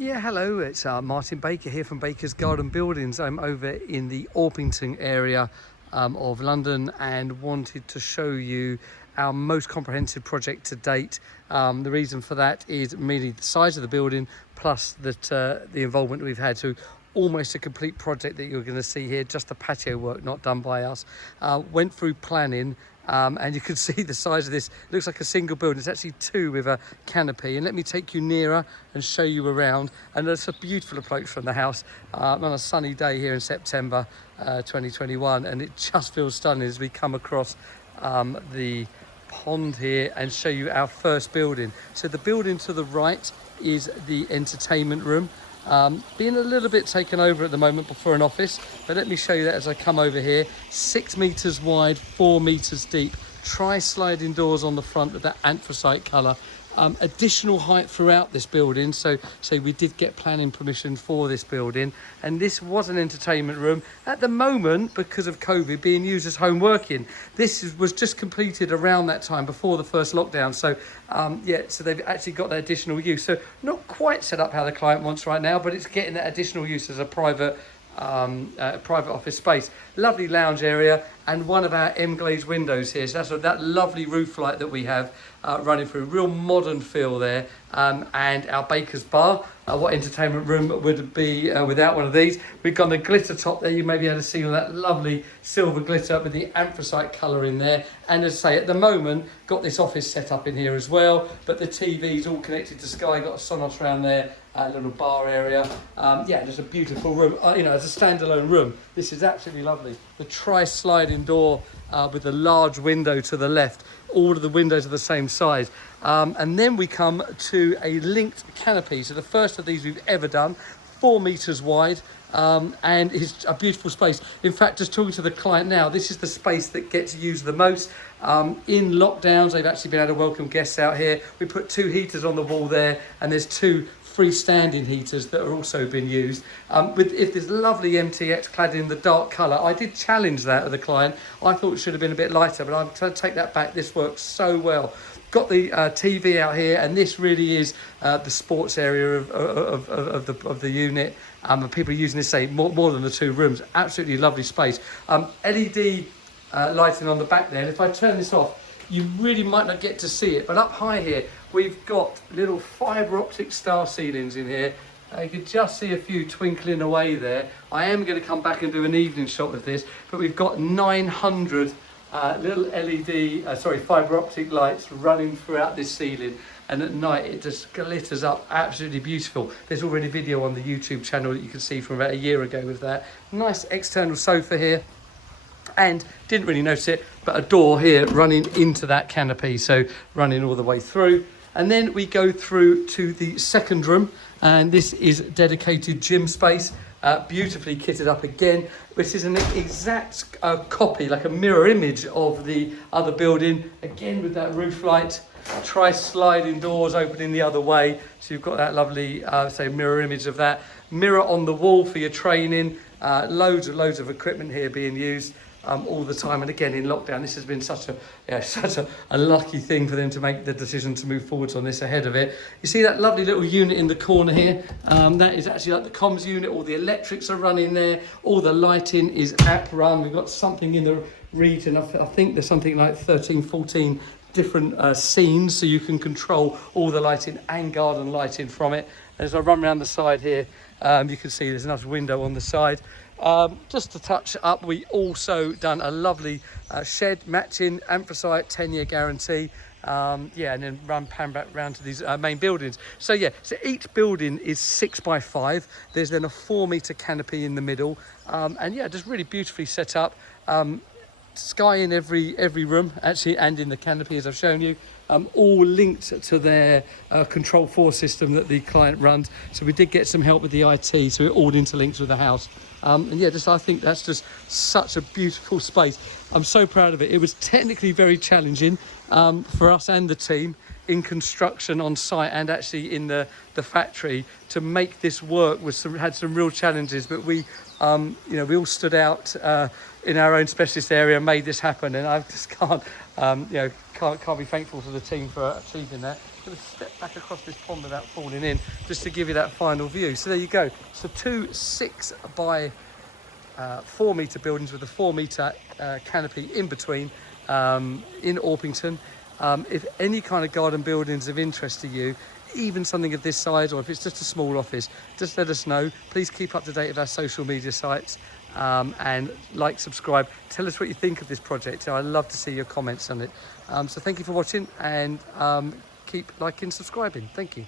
Yeah, hello, it's Martin Baker here from Baker's Garden Buildings. I'm over in the Orpington area of London and wanted to show you our most comprehensive project to date. The reason for that is merely the size of the building plus that the involvement we've had. So almost a complete project that you're going to see here, just the patio work not done by us. Went through planning. And you can see the size of this. It looks like a single building. It's actually two with a canopy. And let me take you nearer and show you around. And it's a beautiful approach from the house on a sunny day here in September 2021. And it just feels stunning as we come across the pond here and show you our first building. So the building to the right is the entertainment room. Being a little bit taken over at the moment for an office, but let me show you that as I come over here. 6 meters wide, 4 meters deep, tri-sliding doors on the front with that anthracite colour. Additional height throughout this building, so we did get planning permission for this building, and this was an entertainment room at the moment because of COVID being used as home working. This was just completed around that time before the first lockdown, so so they've actually got that additional use. So not quite set up how the client wants right now, but it's getting that additional use as a private office space. Lovely lounge area and one of our M-glazed windows here. So that's that lovely roof light that we have running through. Real modern feel there. And our baker's bar. What entertainment room would be without one of these? We've got the glitter top there. You may be able to see all that lovely silver glitter with the anthracite colour in there. And as I say, at the moment, got this office set up in here as well. But the TV's all connected to Sky. Got a Sonos around there. A little bar area. Just a beautiful room. As a standalone room, this is absolutely lovely. The tri-sliding door with the large window to the left. All of the windows are the same size. And then we come to a linked canopy. So the first of these we've ever done, 4 meters wide. And it's a beautiful space. In fact, just talking to the client now, this is the space that gets used the most. In lockdowns, they've actually been able to welcome guests out here. We put 2 heaters on the wall there, and there's 2 freestanding heaters that are also been used. If there's lovely MTX cladding in the dark colour, I did challenge that with the client. I thought it should have been a bit lighter, but I'm trying to take that back. This works so well. Got the TV out here, and this really is the sports area of the unit. And people are using this, say, more than the 2 rooms. Absolutely lovely space. LED lighting on the back there. And if I turn this off, you really might not get to see it, but up high here, we've got little fibre optic star ceilings in here. You can just see a few twinkling away there. I am going to come back and do an evening shot of this, but we've got 900 little fibre optic lights running throughout this ceiling, and at night it just glitters up absolutely beautiful. There's already video on the YouTube channel that you can see from about a year ago with that. Nice external sofa here. And didn't really notice it, but a door here running into that canopy, so running all the way through. And then we go through to the second room, and this is dedicated gym space, beautifully kitted up again. This is an exact copy, like a mirror image of the other building, again with that roof light. Try sliding doors opening the other way, so you've got that lovely mirror image of that. Mirror on the wall for your training. Loads of equipment here being used all the time, and again in lockdown this has been such a lucky thing for them to make the decision to move forwards on this ahead of it. You see that lovely little unit in the corner here, that is actually like the comms unit. All the electrics are running there, all the lighting is app run. We've got something in the region, I think there's something like 13-14 different scenes, so you can control all the lighting and garden lighting from it. As I run around the side here, you can see there's a nice window on the side. Just to touch up, we also done a lovely shed matching anthracite 10-year guarantee. And then pan back round to these main buildings. So each building is 6 by 5. There's then a 4 meter canopy in the middle, just really beautifully set up. Sky in every room actually, and in the canopy as I've shown you, all linked to their control 4 system that the client runs. So we did get some help with the IT, so it all interlinks with the house. I think that's just such a beautiful space. I'm so proud of it. It was technically very challenging for us and the team in construction on site and actually in the factory to make this work. Had some real challenges, but we all stood out in our own specialist area and made this happen. And I just can't be thankful to the team for achieving that. going to step back across this pond without falling in, just to give you that final view. So there you go. So 2 6 by 4 metre buildings with a 4 metre canopy in between in Orpington. If any kind of garden building is of interest to you, even something of this size, or if it's just a small office, just let us know. Please keep up to date with our social media sites, and like, subscribe. Tell us what you think of this project. I'd love to see your comments on it. So thank you for watching, and keep liking, subscribing. Thank you.